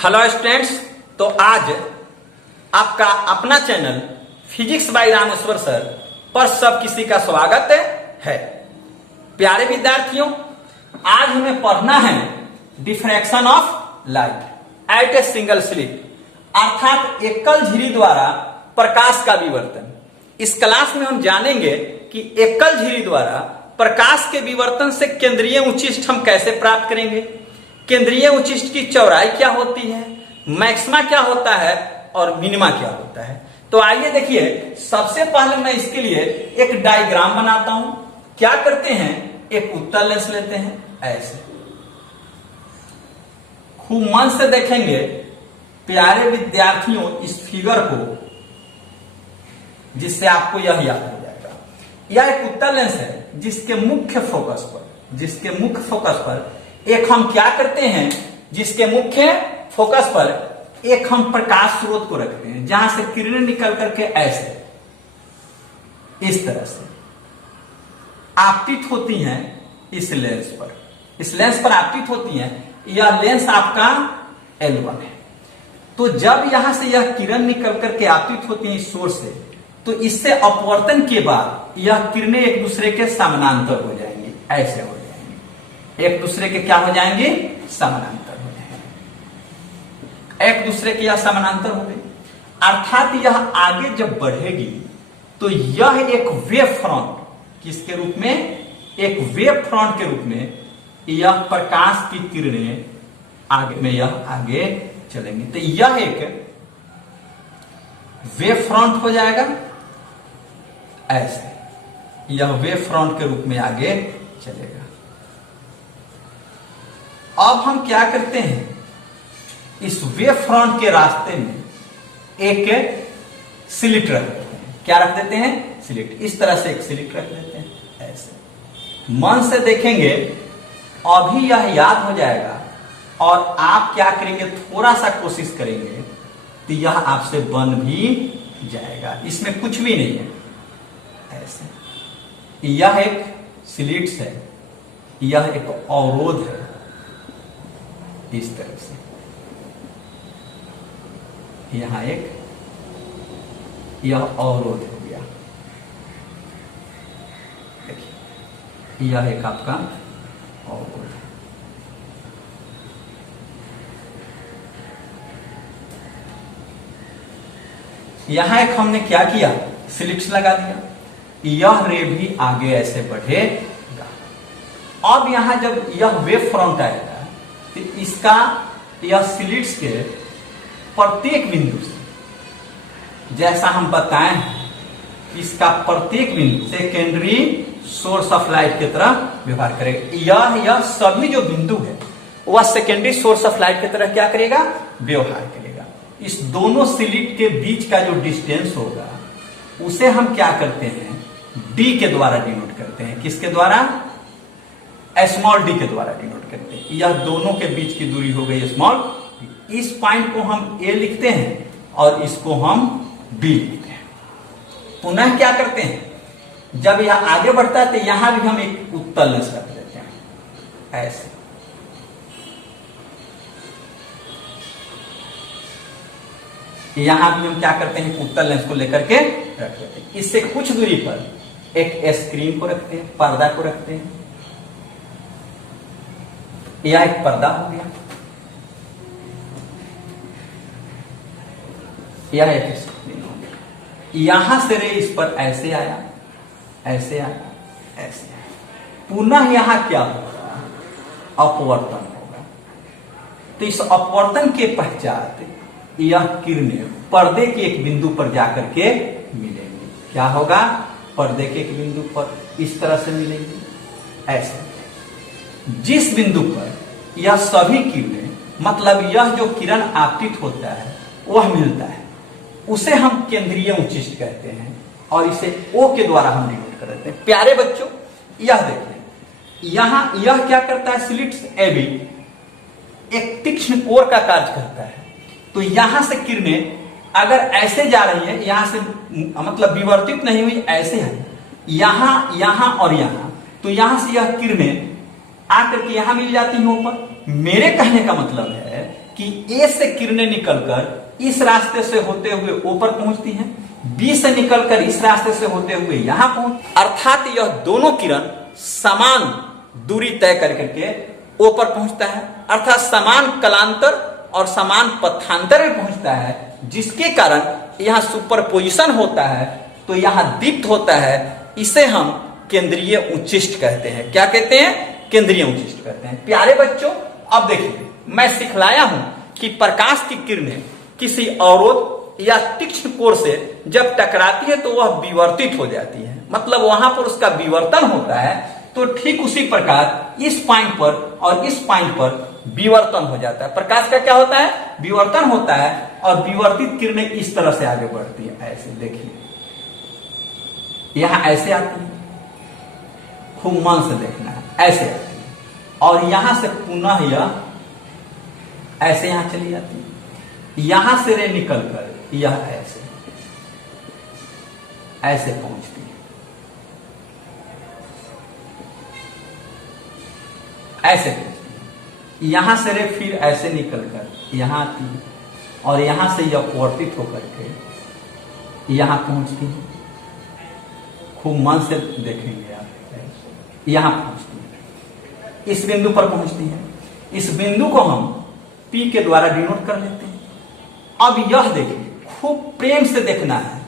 Hello students. तो आज आपका अपना channel physics bye Rameshwar sir पर सब किसी का स्वागत है। प्यारे विद्यार्थियों, आज हमें पढ़ना है diffraction of light at a single slit, अर्थात एकल झिरी द्वारा प्रकाश का विवर्तन। इस क्लास में हम जानेंगे कि एकल झिरी द्वारा प्रकाश के विवर्तन से केंद्रीय उच्चिष्ट हम कैसे प्राप्त करेंगे, केंद्रीय उच्चिष्ट की चौड़ाई क्या होती है, मैक्सिमा क्या होता है और मिनिमा क्या होता है। तो आइए देखिए, सबसे पहले मैं इसके लिए एक डायग्राम बनाता हूं। क्या करते हैं, एक उत्तल लेंस लेते हैं, ऐसे खूब मन से देखेंगे प्यारे विद्यार्थियों इस फिगर को, जिससे आपको यह याद हो जाएगा। यह एक उत्तल लेंस है जिसके मुख्य फोकस पर एक हम क्या करते हैं, जिसके मुख्य फोकस पर एक हम प्रकाश स्रोत को रखते हैं, जहां से किरणें निकल करके ऐसे इस तरह से आपतित होती हैं इस लेंस पर। इस लेंस पर आपतित होती हैं। यह लेंस आपका L1 है। तो जब यहां से यह किरण निकल करके आपतित होती है इस सोर्स से, तो इससे अपवर्तन के बाद यह किरणें एक दूसरे के समानांतर हो जाएंगी, ऐसे हो जाएंगी, एक दूसरे के क्या हो जाएंगे, समानांतर हो जाएंगे। एक दूसरे के यह समानांतर हो गई, अर्थात यह आगे जब बढ़ेगी तो यह एक वेव फ्रंट, किसके रूप में, एक वेव फ्रंट के रूप में यह प्रकाश की किरणें आगे में यह आगे चलेंगी। तो यह एक वेव फ्रंट हो जाएगा, ऐसे यह वेव फ्रंट के रूप में आगे चलेगा। अब हम क्या करते हैं, इस वेव फ्रंट के रास्ते में एक स्लिट रख देते हैं। क्या रख देते हैं, स्लिट। इस तरह से एक स्लिट रख देते हैं, ऐसे मन से देखेंगे, अभी यह याद हो जाएगा। और आप क्या करेंगे, थोड़ा सा कोशिश करेंगे तो यह आपसे बन भी जाएगा, इसमें कुछ भी नहीं है। ऐसे यह एक स्लिट्स है, यह एक अवरोध है, इस तरह से यहां एक यह अवरोध हो गया। देखिए, यह एक आपका अवरोध है। यहां एक हमने क्या किया, स्लिट्स लगा दिया। यह रे भी आगे ऐसे बढ़ेगा। अब यहां जब यह वेव फ्रंट आएगा तो इसका यह स्लिट्स के प्रत्येक बिंदु से, जैसा हम बताएं हैं, इसका प्रत्येक बिंदु सेकेंडरी सोर्स ऑफ लाइट की तरह व्यवहार करेगा। यह सभी जो बिंदु है वह सेकेंडरी सोर्स ऑफ लाइट की तरह क्या करेगा, व्यवहार करेगा। इस दोनों स्लिट के बीच का जो डिस्टेंस होगा उसे हम क्या करते हैं, डी के द्वारा डिनोट करते हैं। किसके द्वारा, स्मॉल डी के द्वारा डिनोट करते हैं। यह दोनों के बीच की दूरी हो गई स्मॉल डी। इस पॉइंट को हम ए लिखते हैं और इसको हम बी लिखते हैं। पुनः क्या करते हैं, जब यह आगे बढ़ता है तो यहां भी हम एक उत्तल लेंस रख देते हैं, ऐसे यहां भी हम क्या करते हैं, उत्तल लेंस को लेकर के रख देते हैं। इससे कुछ दूरी पर एक स्क्रीन को रखते हैं, पर्दा को रखते हैं। यह एक पर्दा हो गया, यह एक स्क्रीन हो गया। यहां से रे इस पर ऐसे आया, ऐसे आया, ऐसे आया। पुनः यहां क्या होगा, अपवर्तन होगा। तो इस अपवर्तन के पश्चात यह किरणें पर्दे के एक बिंदु पर जाकर के मिलेंगी। क्या होगा, पर्दे के एक बिंदु पर इस तरह से मिलेंगी, ऐसे। जिस बिंदु पर यह सभी किरणें, मतलब यह जो किरण आपतित होता है वह मिलता है, उसे हम केंद्रीय उच्चिष्ट कहते हैं और इसे O के द्वारा हम डिनोट कर देते हैं। प्यारे बच्चों, यह देखिए, यहां यह क्या करता है, स्लिट्स AB एक तीक्ष्ण कोर का कार्य करता है। तो यहां से किरणें अगर ऐसे जा रही है, यहां से मतलब विवर्तित नहीं हुई, ऐसे है, यहां और यहां, तो यहां से यह किरणें आकर के यहां मिल जाती है ऊपर। मेरे कहने का मतलब है कि ए से किरणें निकलकर इस रास्ते से होते हुए ओ पर पहुंचती हैं, बी से निकलकर इस रास्ते से होते हुए यहां पहुंच, अर्थात यह दोनों किरण समान दूरी तय करके ओ पर पहुंचता है, अर्थात समान कलांतर और समान पथांतर में पहुंचता है, जिसके कारण यहां सुपरपोजिशन होता है, तो यहां दीप्त होता है। इसे हम केंद्रीय उच्छिष्ट कहते हैं। क्या कहते हैं? केंद्रीय उच्छिष्ट कहते हैं। प्यारे बच्चों, अब देखिए, मैं सिखलाया हूं कि प्रकाश की किरणें किसी अवरोध या तीक्ष्ण कोण से जब टकराती है तो वह विवर्तित हो जाती है, मतलब वहां पर उसका विवर्तन होता है। तो ठीक उसी प्रकार इस पॉइंट पर और इस पॉइंट पर विवर्तन हो जाता है। प्रकाश का क्या होता है? विवर्तन होता है, और विवर्तित किरणें इस तरह से आगे बढ़ती है। ऐसे देखिए, यहां ऐसे आती है, खूब मन से देखना है, ऐसे आती है, और यहां से पुनः यह ऐसे यहां चली जाती है। यहां से रे निकलकर यह ऐसे ऐसे पहुंचती है, ऐसे पहुंचती है। यहां से रे फिर ऐसे निकलकर यहां आती है, और यहां से यह अपवर्तित होकर के यहां पहुंचती है। खूब मन से देखेंगे आप, यहां पहुंचती है, इस बिंदु पर पहुंचती है। इस बिंदु को हम P के द्वारा डिनोट कर लेते हैं। अब यह देखिए, खूब प्रेम से देखना है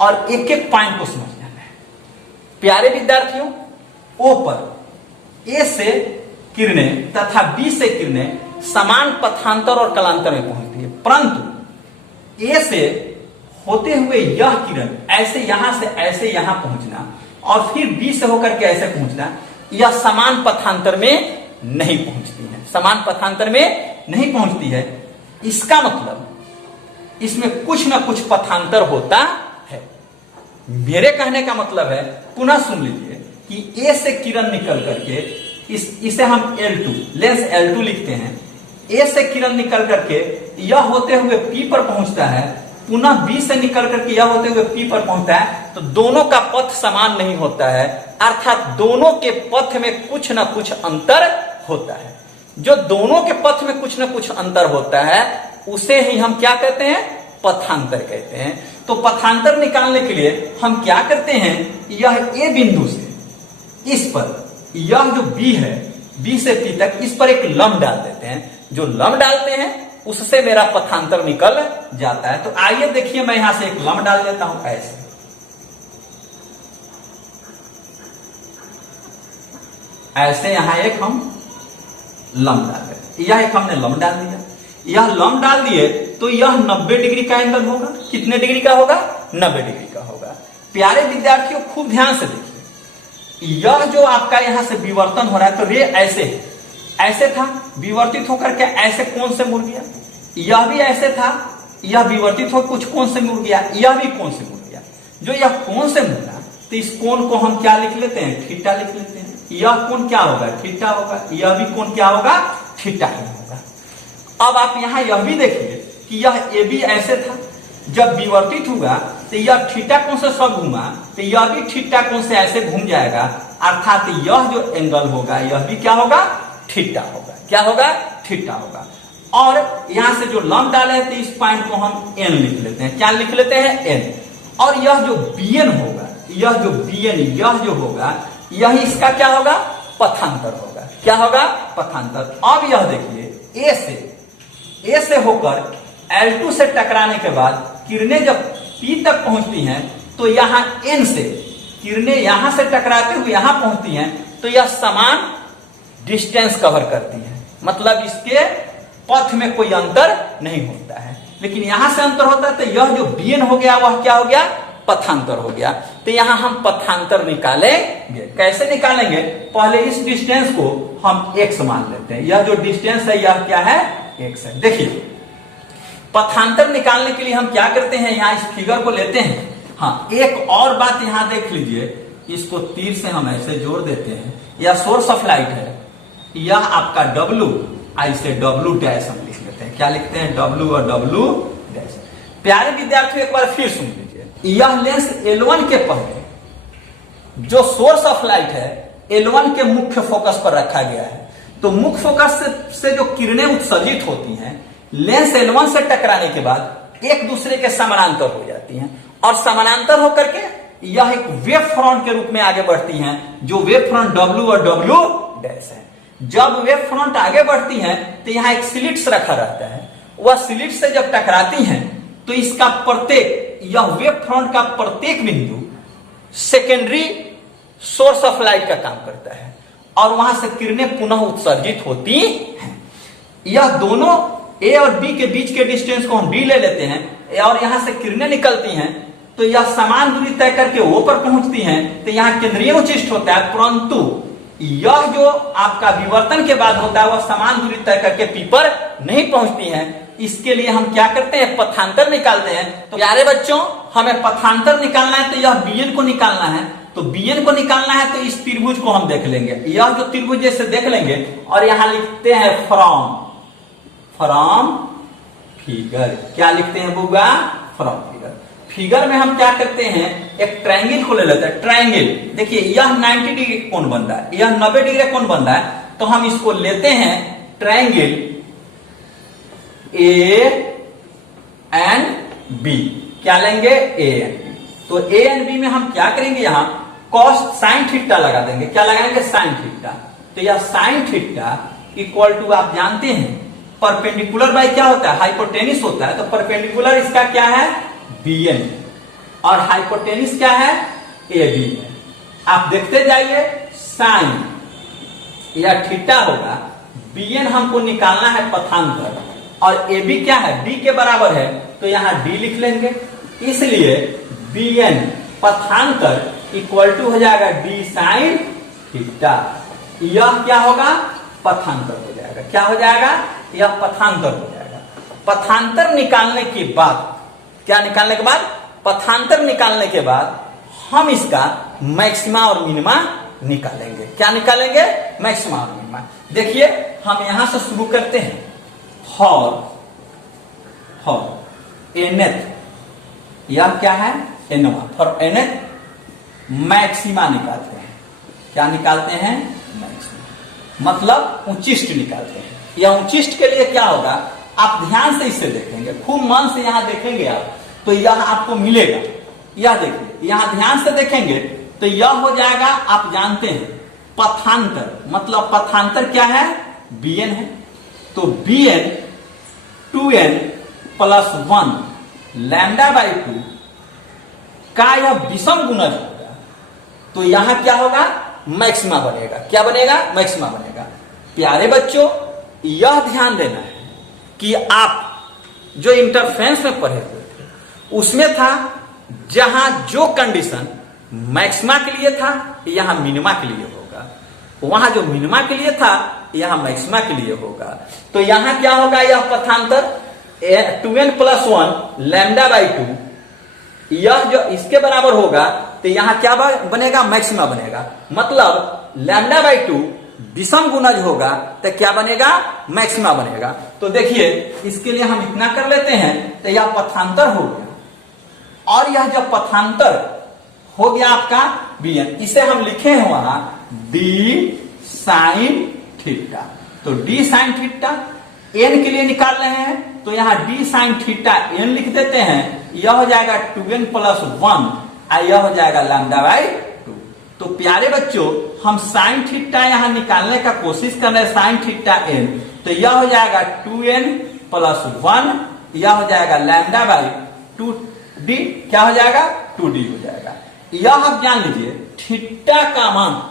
और एक एक पॉइंट को समझना है। प्यारे विद्यार्थियों, O पर A से किरणें तथा B से किरणें समान पथांतर और कलांतर में पहुंचती है, परंतु A से होते हुए यह किरण ऐसे यहां से ऐसे यहां पहुंचना और फिर B से होकर के ऐसे पहुंचना, यह समान पथांतर में नहीं पहुंचती है, समान पथांतर में नहीं पहुंचती है। इसका मतलब इसमें कुछ ना कुछ पथांतर होता है। मेरे कहने का मतलब है, पुनः सुन लीजिए, कि A से किरण निकल करके इसे हम L2 लेंस L2 लिखते हैं। A से किरण निकल करके यह होते हुए P पर पहुंचता है, पुनः B से निकल करके यह होते हुए P पर पहुंचता है, तो दोनों का पथ समान नहीं होता है, अर्थात दोनों के पथ में कुछ ना कुछ अंतर होता है। जो दोनों के पथ में कुछ ना कुछ अंतर होता है, उसे ही हम क्या कहते हैं? पथांतर कहते हैं। तो पथांतर निकालने के लिए हम क्या करते हैं? यह A बिंदु से इस पर, यह जो B है, B से P तक, इस पर एक लंब डाल देते हैं। जो लंब डालते हैं उससे मेरा पथांतर निकल जाता है। तो आइए देखिए, मैं यहां से एक लंब डाल देता हूं, ऐसे ऐसे यहां एक हम लंब डाल देते। यह एक हमने लंब डाल दिया। यह लंब डाल दिए तो यह 90 डिग्री का एंगल होगा। कितने डिग्री का होगा? 90 डिग्री का होगा। प्यारे विद्यार्थियों, खूब ध्यान से देखिए, यह जो आपका यहां से विवर्तन हो रहा है, तो रे ऐसे ऐसे था, विवर्तित होकर के ऐसे कोण से मुड़ गया। यह भी ऐसे था, यह विवर्तित होकर कुछ कोण से मुड़ गया, यह भी कोण से मुड़ गया। जो यह कोण से मुड़ा, तो इस कोण को हम क्या लिख लेते हैं? थीटा लिख लेते हैं। यह कोण क्या होगा? थीटा होगा। यह भी कोण क्या होगा? थीटा ही होगा। अब आप यहां यह भी देखिए कि यह ए बी ऐसे था, जब विवर्तित हुआ तो यह थीटा कोण से सब घूमा, तो यह भी थीटा कोण से ऐसे घूम जाएगा, अर्थात यह जो एंगल होगा यह भी क्या होगा? थीटा होगा। क्या होगा? थीटा होगा। और यहां से जो लंब डाले हैं, तो इस पॉइंट को हम एन लिख लेते हैं। क्या लिख लेते हैं? एन। और यह जो बीएन होगा, यह जो बीएन, यह जो होगा, यह इसका क्या होगा? पथांतर होगा। क्या होगा? पथांतर। अब यह देखिए, ए से होकर L2 से टकराने के बाद किरणें जब P तक पहुंचती हैं, तो यहां N से किरणें यहां से टकराते हुए यहां पहुंचती हैं, तो यह समान डिस्टेंस कवर करती है, मतलब इसके पथ में कोई अंतर नहीं होता है। लेकिन यहां से अंतर होता है, तो यह जो बीएन हो गया वह क्या हो गया? पथांतर हो गया। तो यहां हम पथांतर निकालेंगे। कैसे निकालेंगे? पहले इस डिस्टेंस को हम x मान लेते हैं। यह जो डिस्टेंस है यह क्या है? x है। देखिए, पथांतर निकालने के लिए हम क्या करते हैं? यहां इस फिगर को लेते हैं। हाँ, एक और बात यहां देख लीजिए, इसको तीर से हम ऐसे जोड़ देते हैं। यह सोर्स ऑफ लाइट है, यह आपका W, इसे W डैश हम लिख लेते हैं। क्या लिखते हैं? W और W डैश। प्यारे विद्यार्थियों, एक बार फिर सुन लीजिए, यह लेंस L1 के पहले जो सोर्स ऑफ लाइट है L1 के मुख्य फोकस पर रखा गया है। तो मुख्य फोकस से जो किरणें उत्सर्जित होती हैं, लेंस L1 से टकराने के बाद एक दूसरे के समानांतर हो जाती हैं और समानांतर होकर के यह एक वेव फ्रंट के रूप में आगे बढ़ती हैं, जो वेव फ्रंट W और W डैश है। जब वेव फ्रंट आगे बढ़ती हैं तो यहां एक स्लिट्स रखा रहता है, वह स्लिट से जब टकराती हैं तो इसका प्रत्येक, यह वेव फ्रंट का प्रत्येक बिंदु सेकेंडरी सोर्स ऑफ लाइट का काम करता है और वहां से किरणें पुनः उत्सर्जित होती हैं। यह दोनों ए और बी के बीच के डिस्टेंस को हम डी ले लेते हैं और यहां से किरणें निकलती हैं तो यह समान दूरी तय करके ओ पर पहुंचती हैं, तो यहां केंद्रीय उच्चिष्ट होता है, परंतु यह जो आपका विवर्तन के बाद होता है वह समान दूरी तय करके पी पर नहीं पहुंचती हैं। इसके लिए हम क्या करते हैं, पथांतर निकालते हैं। तो प्यारे बच्चों, हमें पथांतर निकालना है तो यह bn को निकालना है। तो bn को निकालना है तो इस त्रिभुज को हम देख लेंगे, यह जो त्रिभुज जैसे देख लेंगे और यहां लिखते हैं फ्रॉम फिगर। क्या लिखते हैं बुआ? From figure. फिगर में हम क्या करते हैं, एक ट्रायंगल को ले लेते हैं। ट्रायंगल देखिए, यह 90 डिग्री कोण बन रहा है, यह 90 डिग्री कोण बन रहा है, तो हम इसको लेते हैं ट्रायंगल ए एंड बी। क्या लेंगे? A and B. तो ए एंड बी में हम क्या करेंगे, यहां कॉस साइन थीटा लगा देंगे। क्या लगाएंगे? Sine theta. तो यह साइन थीटा इक्वल टू, आप जानते हैं परपेंडिकुलर बाय क्या होता है, हाइपोटेनिस होता है। तो परपेंडिकुलर इसका क्या है? bn और हाइपोटेनिस क्या है? ab है। आप देखते जाइए, साइन या थीटा होगा, bn हमको निकालना है पथांतर और ab क्या है? b के बराबर है, तो यहां d लिख लेंगे। इसलिए bn पथांतर इक्वल टू हो जाएगा d साइन थीटा। यह क्या होगा? पथांतर हो जाएगा। क्या हो जाएगा? यह पथांतर हो जाएगा। पथांतर निकालने के बाद, क्या निकालने के बाद? पथांतर निकालने के बाद हम इसका मैक्सिमा और मिनिमा निकालेंगे। क्या निकालेंगे? मैक्सिमा और मिनिमा। देखिए, हम यहां से शुरू करते हैं। फॉर nth, यह क्या है? nवा। फॉर nth मैक्सिमा निकालते हैं। क्या निकालते हैं? मैक्सिमा, मतलब उच्चिष्ट निकालते हैं। यह उच्चिष्ट के लिए क्या होगा, आप ध्यान से इसे देखेंगे, खूब मन से यहां देखेंगे आप, तो यह आपको मिलेगा। यह देखिए, यहां ध्यान से देखेंगे तो यह हो जाएगा, आप जानते हैं पथांतर, मतलब पथांतर क्या है? bn है। तो bn 2n plus 1 lambda by 2 का यह विषम गुणज होगा, तो यहां क्या होगा? मैक्सिमा बनेगा। क्या बनेगा? मैक्सिमा बनेगा। प्यारे बच्चों, यह ध्यान देना है कि आप जो इंटरफेरेंस में पढ़े हुए थे उसमें था, जहां जो कंडीशन मैक्सिमा के लिए था यहां मिनिमा के लिए होगा, वहां जो मिनिमा के लिए था यहां मैक्सिमा के लिए होगा। तो यहां क्या होगा? यह पथांतर 2n प्लस 1 लैम्डा बाई 2, यह जो इसके बराबर होगा तो यहां क्या बनेगा? मैक्सिमा बनेगा। मतलब लैम्डा बाई 2 विषम गुणज होगा तो क्या बनेगा? मैक्सिमा बनेगा। तो देखिए, इसके लिए हम इतना कर लेते हैं, तो यह पथांतर हो गया और यह जब पथांतर हो गया आपका bn, इसे हम लिखे हैं वहां d साइन थीटा। तो d साइन थीटा n के लिए निकाल रहे हैं, तो यहां d साइन थीटा n लिख देते हैं। यह हो जाएगा 2n प्लस 1 और यह हो जाएगा लैम्डा बाई 2। तो प्यारे बच्चों, हम साइन थीटा यहां निकालने का कोशिश कर रहे हैं, साइन थीटा n, तो यह हो जाएगा 2n प्लस 1, यह हो जाएगा लैम्डा बाई 2d। क्या हो जाएगा? 2d हो जाएगा। यह आप जान लीजिए, थीटा का मान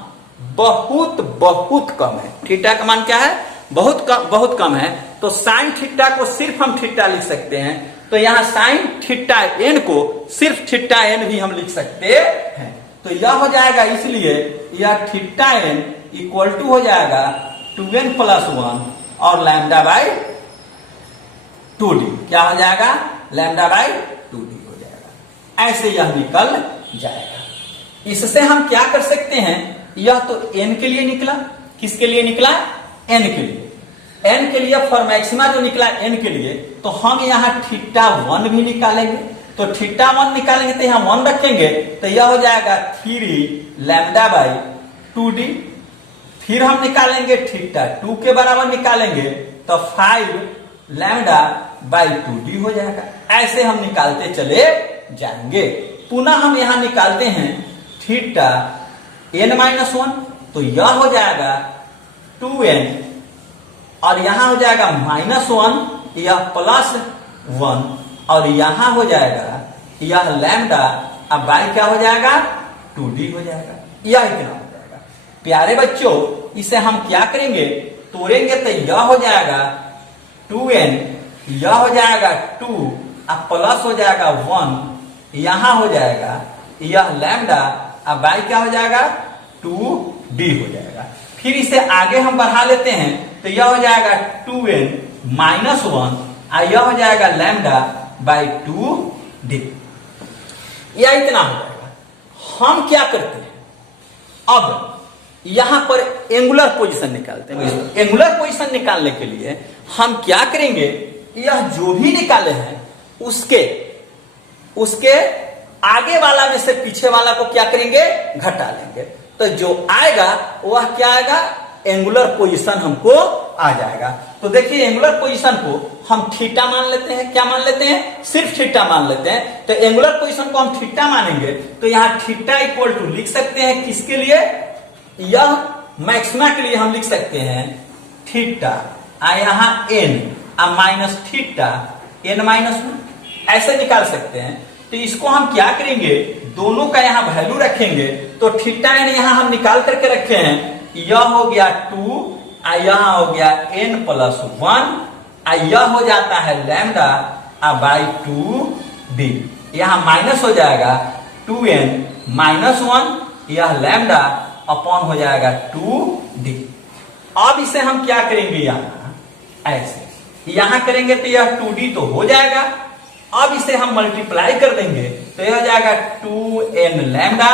बहुत बहुत कम है। थीटा का मान क्या है? बहुत कम है। तो साइन थीटा को सिर्फ हम थीटा लिख सकते हैं, तो यहां साइन थीटा n को सिर्फ थीटा n भी हम लिख सकते हैं। तो यह हो जाएगा, इसलिए यह थीटा n इक्वल टू हो जाएगा 2n प्लस 1 और लैम्डा बाई 2d। क्या हो जाएगा? लैम्डा बाई 2d हो जाएगा। ऐसे यह निकल जाएगा। इससे हम क्या कर सकते हैं, यह तो n के लिए निकला। किसके लिए निकला? n के लिए। n के लिए फॉर मैक्सिमा जो निकला n के लिए, तो हम यहां थीटा 1 भी निकालेंगे। तो थीटा 1 निकालेंगे तो यहां 1 रखेंगे, तो यह हो जाएगा 3 लैम्डा बाई 2d। फिर हम निकालेंगे थीटा 2 के बराबर निकालेंगे, तो 5 लैम्डा बाई 2d हो जाएगा। ऐसे हम निकालते चले जाएंगे। पुनः हम यहां निकालते हैं थीटा n-1, तो यह हो जाएगा 2n, और यहां हो जाएगा -1, यह +1, और यहां हो जाएगा यह लैम्डा, अब बाई क्या हो जाएगा 2d हो जाएगा। यह इतना हो जाएगा। प्यारे बच्चों, इसे हम क्या करेंगे, तोड़ेंगे तो यह हो जाएगा 2n, यह हो जाएगा 2, अब प्लस हो जाएगा 1, यहां हो जाएगा यह लैम्डा, अब बाई क्या हो जाएगा 2d हो जाएगा। फिर इसे आगे हम बढ़ा लेते हैं तो यह हो जाएगा 2n -1, यह हो जाएगा लैम्डा बाई 2d। यह इतना हो जाएगा। हम क्या करते हैं, अब यहां पर एंगुलर पोजीशन निकालते हैं। एंगुलर पोजीशन निकालने के लिए हम क्या करेंगे, यह जो भी निकाले हैं उसके आगे वाला में से पीछे वाला को क्या करेंगे, घटा लेंगे, तो जो आएगा वह क्या आएगा, एंगुलर पोजीशन हमको आ जाएगा। तो देखिए एंगुलर पोजीशन को हम थीटा मान लेते हैं। क्या मान लेते हैं, सिर्फ थीटा मान लेते हैं। तो एंगुलर पोजीशन को हम थीटा मानेंगे तो यहाँ थीटा इक्वल टू लिख सकते हैं किसके लिए, यह मैक्सिमा के लिए हम लिख सकते हैं थीटा, यहाँ n माइनस थीटा n-1, ऐसे निकाल सकते हैं। तो इसको हम क्या करेंगे, दोनों का यहाँ वैल्यू रखेंगे, तो थीटा n यहाँ हम निकाल करके रखे हैं, यह हो गया 2, यह हो गया n+1, यह हो जाता है लैम्डा बाई 2d, यहाँ माइनस हो जाएगा 2n -1, यह लैम्डा अपॉन हो जाएगा 2d। अब इसे हम क्या करेंगे, यहाँ ऐसे यहां करेंगे तो यह 2d तो हो जाएगा। अब इसे हम मल्टीप्लाई कर देंगे तो यह हो जाएगा 2n लैम्डा,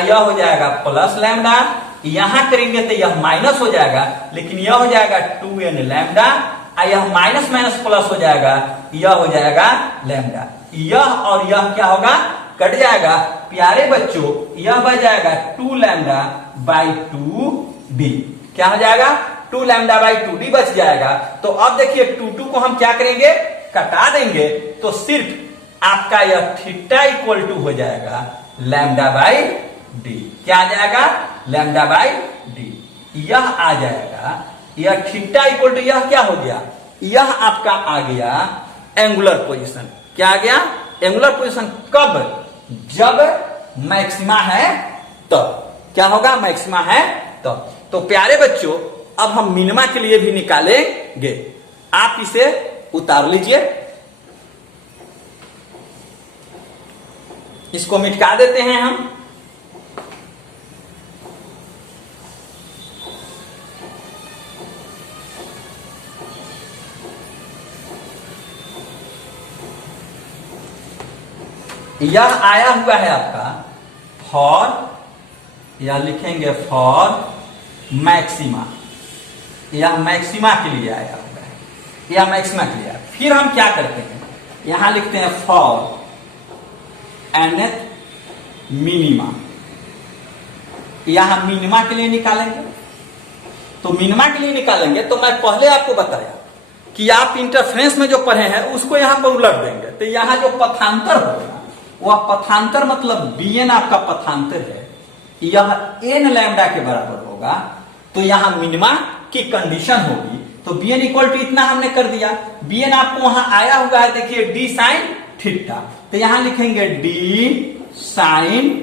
यह हो जाएगा प्लस लैम्डा, यहां करेंगे तो यह माइनस हो जाएगा, लेकिन यह हो जाएगा 2n लैम्डा, यह माइनस माइनस प्लस हो जाएगा, यह हो जाएगा लैम्डा, यह और यह क्या होगा, कट जाएगा। प्यारे बच्चों, यह बच जाएगा 2 लैम्डा बाई 2d, क्या हो जाएगा 2 लैम्डा बाई 2d बच जाएगा। तो अब देखिए 2 को हम क्या करेंगे, कटा देंगे, तो सिर्फ आपका यह थीटा इक्वल टू हो जाएगा लैम्डा बाई डी। क्या आ जाएगा, लैम्डा बाई डी, यह आ जाएगा। यह थीटा इक्वल टू यह क्या हो गया, यह आपका आ गया एंगुलर पोजीशन। क्या आ गया, एंगुलर पोजीशन कब, जब मैक्सिमा है तब। क्या होगा, मैक्सिमा है तब। तो प्यारे बच्चों, अब हम मिनिमा के लिए भी निकालेंगे। आप इसे उतार लीजिए, इसको मिटा देते हैं हम। यह आया हुआ है आपका फॉर, यह लिखेंगे फॉर मैक्सिमा, यह मैक्सिमा के लिए आया हुआ है, यह मैक्सिमा के लिए। फिर हम क्या करते हैं, यहां लिखते हैं फॉर nth मिनिमा, यहां मिनिमा के लिए निकालेंगे। तो मिनिमा के लिए निकालेंगे तो मैं पहले आपको बताया कि आप इंटरफ्रेंस में जो पढ़े हैं उसको यहां पर उलट देंगे, तो यहां जो पथांतर होगा वह पथांतर मतलब bn आपका पथांतर है, यह n लैम्डा के बराबर होगा। तो यहां मिनिमा की कंडीशन होगी, तो bn इक्वल टू इतना हमने कर दिया। bn आपको वहां आया हुआ है, देखिए d साइन थीटा, तो यहां लिखेंगे d sine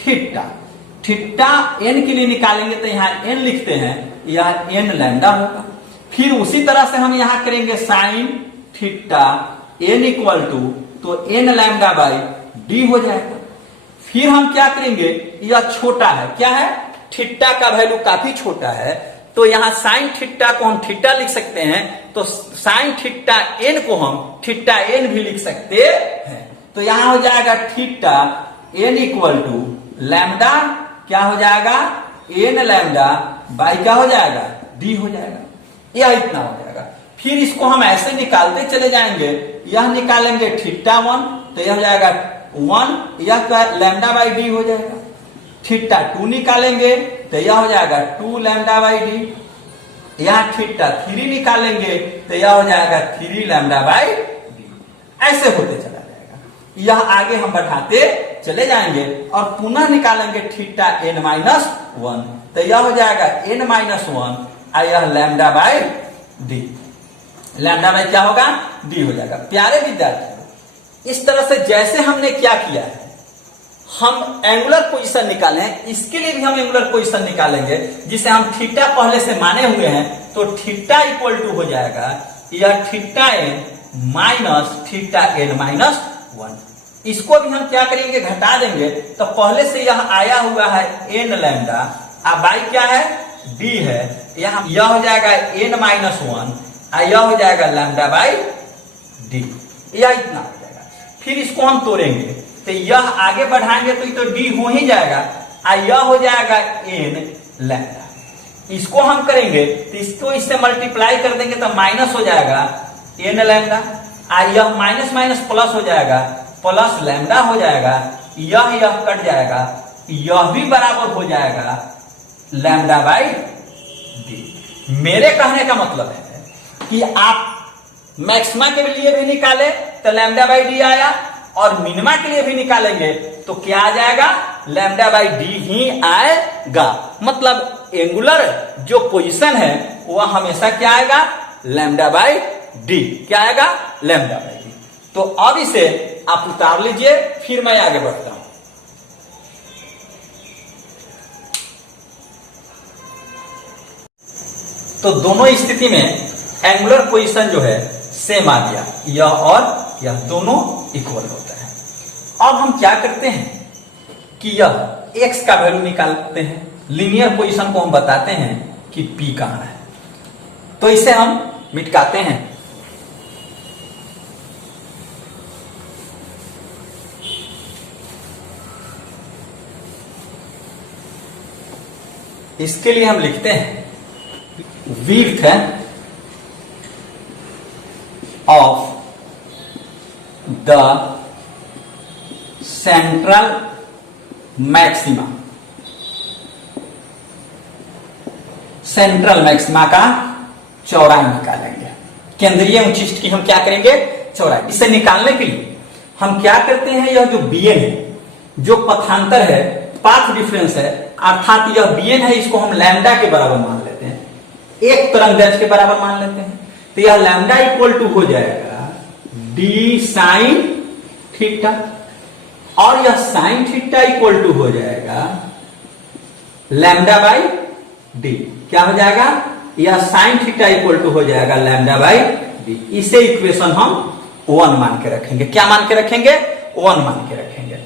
theta. Theta n के लिए निकालेंगे तो यहां n लिखते हैं, यह n लैम्डा होगा। फिर उसी तरह से हम यहां करेंगे sine theta n equal to, तो n लैम्डा बाई d हो जाएगा। फिर हम क्या करेंगे, यह छोटा है, क्या है, थीटा का वैल्यू काफी छोटा है, तो यहां साइन थीटा को हम थीटा लिख सकते हैं, तो साइन थीटा n को हम थीटा n भी लिख सकते हैं। तो यहां हो जाएगा theta n equal to lambda, क्या हो जाएगा, n लैम्डा बाई क्या हो जाएगा, d हो जाएगा। यह इतना हो जाएगा। फिर इसको हम ऐसे निकालते चले जाएंगे, यह निकालेंगे थीटा 1, तो यह हो जाएगा 1, यह लैम्डा बाई डी हो जाएगा। थीटा 2 निकालेंगे तो यह हो जाएगा 2 लैम्डा बाई डी, यहाँ थीटा 3 निकालेंगे तो यह हो जाएगा 3 लैम्डा बाई डी। ऐसे होते चला जाएगा, यह आगे हम बढ़ाते चले जाएंगे और पुनः निकालेंगे थीटा n माइनस 1 तो यह हो जाएगा n माइनस 1 और यह lambda by D. Lambda by क्या होगा, डी हो जाएगा। प्यारे विद्यार्थियों, इस तरह से जैसे हमने क्या किया है, हम एंगुलर पोजीशन निकाले हैं, इसके लिए भी हम एंगुलर पोजीशन निकालेंगे, जिसे हम थीटा पहले से माने हुए हैं। तो थीटा इक्वल टू हो जाएगा यह theta n minus theta n minus 1। इसको भी हम क्या करेंगे, घटा देंगे। तो पहले से यह आया हुआ है n लैम्डा, अब बाई क्या है, d है, यह हो जाएगा n माइनस 1 और यह हो जाएगा लैम्डा बाई डी। यह इतना हो जाएगा। फिर इसको हम तोड़ेंगे तो यह आगे बढ़ाएंगे तो डी हो ही जाएगा और यह हो जाएगा n लैम्डा। इसको हम करेंगे तो इसको इससे मल्टीप्लाई कर देंगे तो माइनस हो जाएगा n लैम्डा और यह माइनस माइनस प्लस हो जाएगा, प्लस लैम्डा हो जाएगा, यह कट जाएगा, यह भी बराबर हो जाएगा लैम्डा बाई डी। मेरे कहने का मतलब है कि आप मैक्सिमा के लिए भी निकाले तो लैम्डा बाई डी आया और मिनिमा के लिए भी निकालेंगे तो क्या आ जाएगा, लैम्डा बाई डी ही आएगा। मतलब एंगुलर जो पोजीशन है वह हमेशा क्या आएगा, लैम्डा बाई डी। क्या आएगा, लैम्डा बाई डी। तो अब इसे आप उतार लीजिए, फिर मैं आगे बढ़ता हूं। तो दोनों स्थिति में एंगुलर पोजीशन जो है सेम आ गया, यह और यह दोनों इक्वल होता है। अब हम क्या करते हैं कि यह x का वैल्यू निकालते हैं, लीनियर पोजीशन को हम बताते हैं कि p कहां है। तो इसे हम मिटकाते हैं। इसके लिए हम लिखते हैं width of the central maxima, central maxima का चौड़ाई निकालेंगे। केंद्रीय उच्चिष्ट की हम क्या करेंगे, चौड़ाई। इसे निकालने के लिए हम क्या करते हैं, यह जो bn है, जो पथांतर है, पाथ डिफरेंस है, अर्थात यह bn है, इसको हम लैम्डा के बराबर मान लेते हैं, एक तरंगदैर्घ्य के बराबर मान लेते हैं। तो यह लैम्डा इक्वल टू हो जाएगा डी साइन थीटा और यह साइन थीटा इक्वल टू हो जाएगा लैम्डा बाई डी। क्या हो जाएगा, यह साइन थीटा इक्वल टू हो जाएगा लैम्डा बाई डी। इसे इक्वेशन हम 1 मान के रखेंगे। क्या मान के रखेंगे, 1 मान के रखेंगे।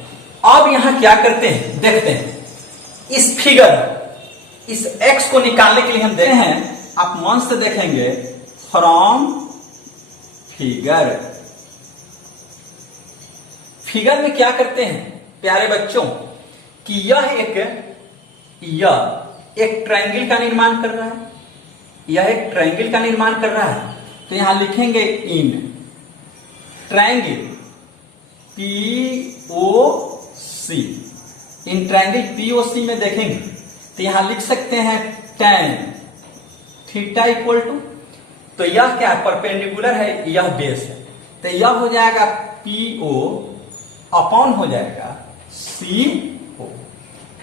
अब यहां क्या करते हैं, देखते हैं इस फिगर, इस x को निकालने के लिए हम देखते हैं, आप मन से देखेंगे फ्रॉम फिगर। फिगर में क्या करते हैं प्यारे बच्चों कि यह एक ट्रायंगल का निर्माण कर रहा है, यह एक ट्रायंगल का निर्माण कर रहा है। तो यहां लिखेंगे in triangle POC, in triangle POC में देखेंगे तो यहां लिख सकते हैं tan थीटा इक्वल टू, तो यह क्या है, परपेंडिकुलर है, यह बेस है, तो यह हो जाएगा PO अपॉन हो जाएगा CO।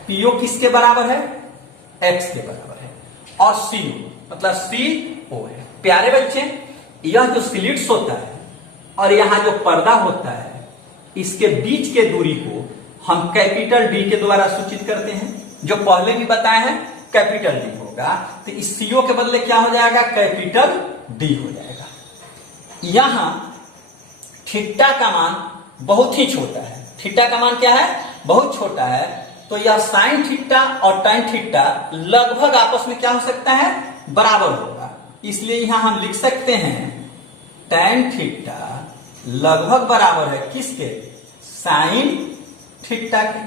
PO किसके बराबर है, x के बराबर है, और CO मतलब CO है। प्यारे बच्चे, यह जो स्लिट्स होता है और यहां जो पर्दा होता है, इसके बीच के दूरी को हम कैपिटल D के द्वारा सूचित करते हैं, जो पहले भी बताए हैं कैपिटल D होगा। तो इस CO के बदले क्या हो जाएगा, कैपिटल D हो जाएगा। यहां थीटा का मान बहुत ही छोटा है, थीटा का मान क्या है, बहुत छोटा है। तो यह साइन थीटा और टैन थीटा लगभग आपस में क्या हो सकता है, बराबर होगा। इसलिए यहां हम लिख सकते हैं टैन थीटा लगभग बराबर है किसके, साइन थीटा के।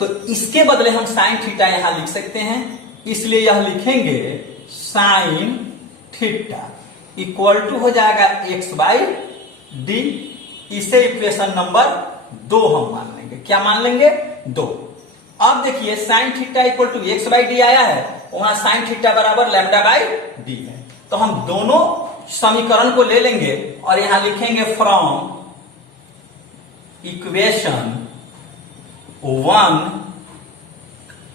तो इसके बदले हम साइन थीटा यहां लिख सकते हैं, इसलिए यह लिखेंगे साइन थीटा इक्वल टू हो जाएगा x बाई डी। इसे इक्वेशन नंबर 2 हम मान लेंगे। क्या मान लेंगे, 2। अब देखिए sine theta equal to x by d आया है, वहां साइन थीटा बराबर लैम्डा बाई डी है। तो हम दोनों समीकरण को ले लेंगे और यहां लिखेंगे फ्रॉम इक्वेशन 1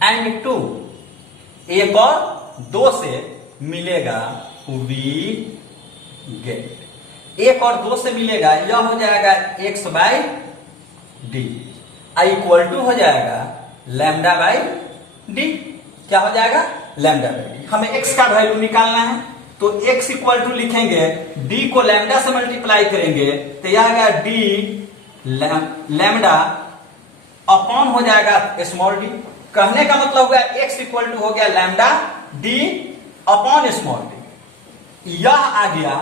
एंड 2, 1 और 2 से मिलेगा वी गेट। 1 और 2 से मिलेगा, यह हो जाएगा x by d equal to हो जाएगा लैम्डा बाई डी। क्या हो जाएगा? Lambda by d. हमें एक्स का वैल्यू निकालना है तो x इक्वल टू लिखेंगे, d को लैम्डा से मल्टीप्लाई करेंगे तो यह आएगा डी लैम्डा अपॉन हो जाएगा स्मॉल डी। कहने का मतलब हुआ x इक्वल टू हो गया lambda D upon small D. यह आ गया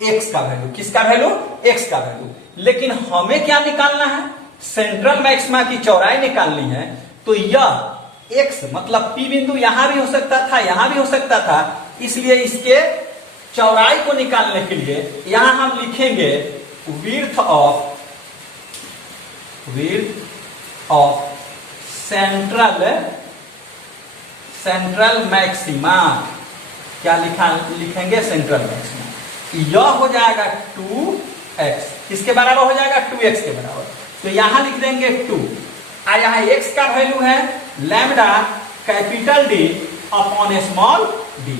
x का वैल्यू। किसका वैल्यू? x का वैल्यू। लेकिन हमें क्या निकालना है? सेंट्रल मैक्सिमा की चौड़ाई निकालनी है। तो यह x मतलब P बिंदु यहां भी हो सकता था, यहां भी हो सकता था, इसलिए इसके चौड़ाई को निकालने के लिए यहां हम लिखेंगे विड्थ ऑफ सेंट्रल मैक्सिमा। क्या लिखेंगे? Central maxima. यह हो जाएगा 2x, किसके बराबर हो जाएगा? 2x के बराबर। तो यहां लिख देंगे 2 और यहां x का वैल्यू है lambda capital D upon small D.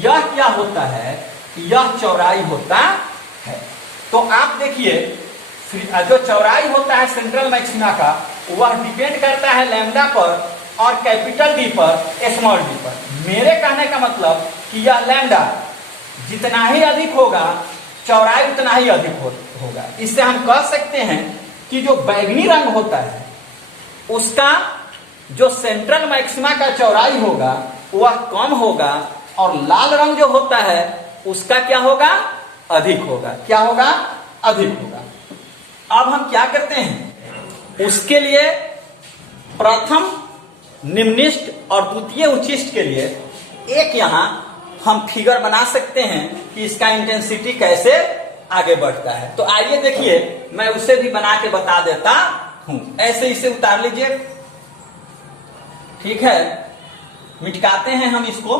यह क्या होता है? यह चौड़ाई होता है। तो आप देखिए जो चौड़ाई होता है सेंट्रल मैक्सिमा का, वह डिपेंड करता है लैम्डा पर और कैपिटल डी पर, स्मॉल डी पर। मेरे कहने का मतलब कि यह लैम्डा जितना ही अधिक होगा, चौड़ाई उतना ही अधिक होगा। इससे हम कह सकते हैं कि जो बैंगनी रंग होता है उसका जो सेंट्रल मैक्सिमा का चौड़ाई होगा वह कम होगा और लाल रंग जो होता है उसका क्या होगा? अधिक होगा। क्या होगा? अधिक होगा। अब हम क्या करते हैं? उसके लिए प्रथम निम्निष्ठ और द्वितीय उच्चिष्ठ के लिए एक यहां हम फिगर बना सकते हैं कि इसका इंटेंसिटी कैसे आगे बढ़ता है। तो आइए देखिए, मैं उसे भी बना के बता देता हूं। ऐसे इसे उतार लीजिए, ठीक है। मिटकाते हैं हम इसको।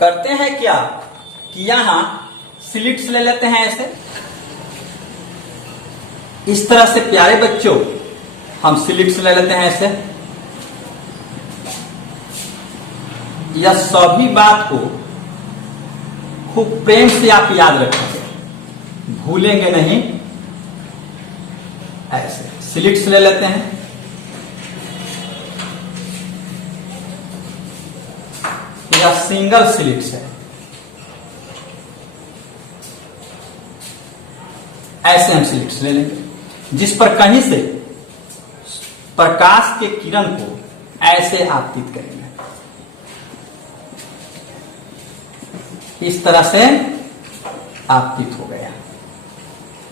करते हैं क्या कि यहां स्लिट्स ले लेते हैं ऐसे, इस तरह से। प्यारे बच्चों, हम स्लिट्स ले लेते हैं ऐसे। यह सभी बात को खूब प्रेम से आप याद रखेंगे, भूलेंगे नहीं। ऐसे स्लिट्स ले लेते हैं। यह सिंगल स्लिट्स है। ऐसे हम स्लिट्स ले लेंगे जिस पर कहीं से प्रकाश के किरण को ऐसे आपतित करेंगे। इस तरह से आपतित हो गया,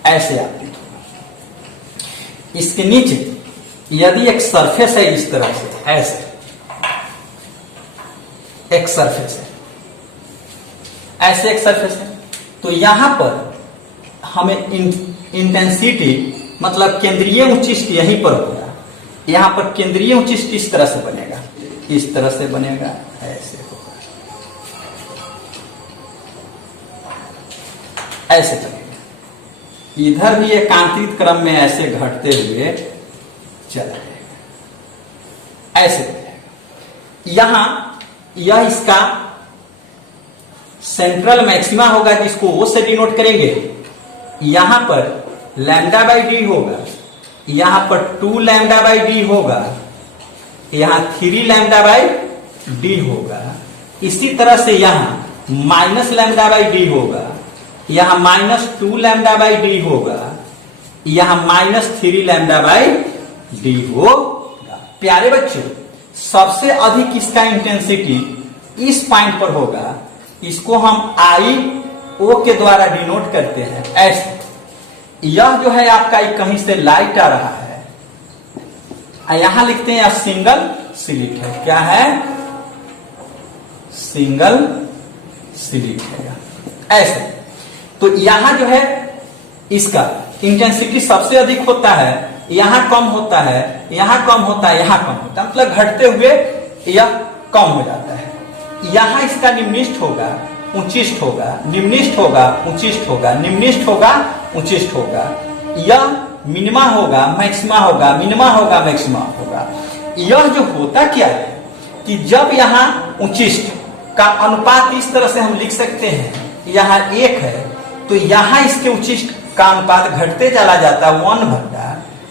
ऐसे आपतित होगा। इसके नीचे यदि एक सरफेस है इस तरह से, ऐसे एक सरफेस है, ऐसे एक सरफेस है, तो यहां पर हमें इंटेंसिटी मतलब केंद्रीय उच्चिष्ट यहीं पर होगा। यहां पर केंद्रीय उच्चिष्ट इस तरह से बनेगा, इस तरह से बनेगा, ऐसे होगा, ऐसे बनेगा। इधर भी एकांतरित क्रम में ऐसे घटते हुए चला जाएगा, ऐसे बनेगा। यहां यह इसका सेंट्रल मैक्सिमा होगा जिसको ओ से डिनोट करेंगे। यहां पर लैम्डा बाई डी होगा, यहां पर 2 लैम्डा बाई डी होगा, यहां 3 लैम्डा बाई डी होगा। इसी तरह से यहां माइनस लैम्डा बाई डी होगा, यहां -2 लैम्डा बाई डी होगा, यहां -3 लैम्डा बाई डी होगा। प्यारे बच्चों, सबसे अधिक इसका इंटेंसिटी इस पॉइंट पर होगा। इसको हम आई ओ के द्वारा डिनोट करते हैं ऐसे। यह जो है आपका कहीं से लाइट आ रहा है, यहां लिखते हैं सिंगल स्लिट है। क्या है? सिंगल स्लिट है ऐसे। तो यहां जो है इसका इंटेंसिटी सबसे अधिक होता है, यहां कम होता है, यहां कम होता है, यहां कम होता है, मतलब घटते हुए यह कम हो जाता है। यहां इसका निम्निष्ठ होगा, उच्चिष्ठ होगा, निम्निष्ठ होगा, उच्चिष्ठ होगा, निम्निष्ठ होगा, उच्चिष्ठ होगा। यह मिनिमा होगा, मैक्सिमा होगा, मिनिमा होगा, मैक्सिमा होगा। यह जो होता क्या है कि जब यहां उच्चिष्ठ का अनुपात इस तरह से हम लिख सकते हैं, यहां 1 है तो यहां इसके उच्चिष्ठ का अनुपात घटते चला जाता है,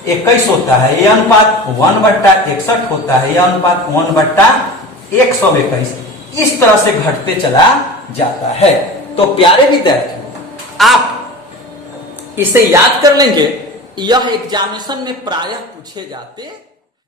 1/21 होता है, यह अनुपात 1/61 होता है, यह अनुपात 1/121 इस तरह से घटते चला जाता है। तो प्यारे विद्यार्थियों, आप इसे याद कर लेंगे, यह एग्जामिनेशन में प्रायः पूछे जाते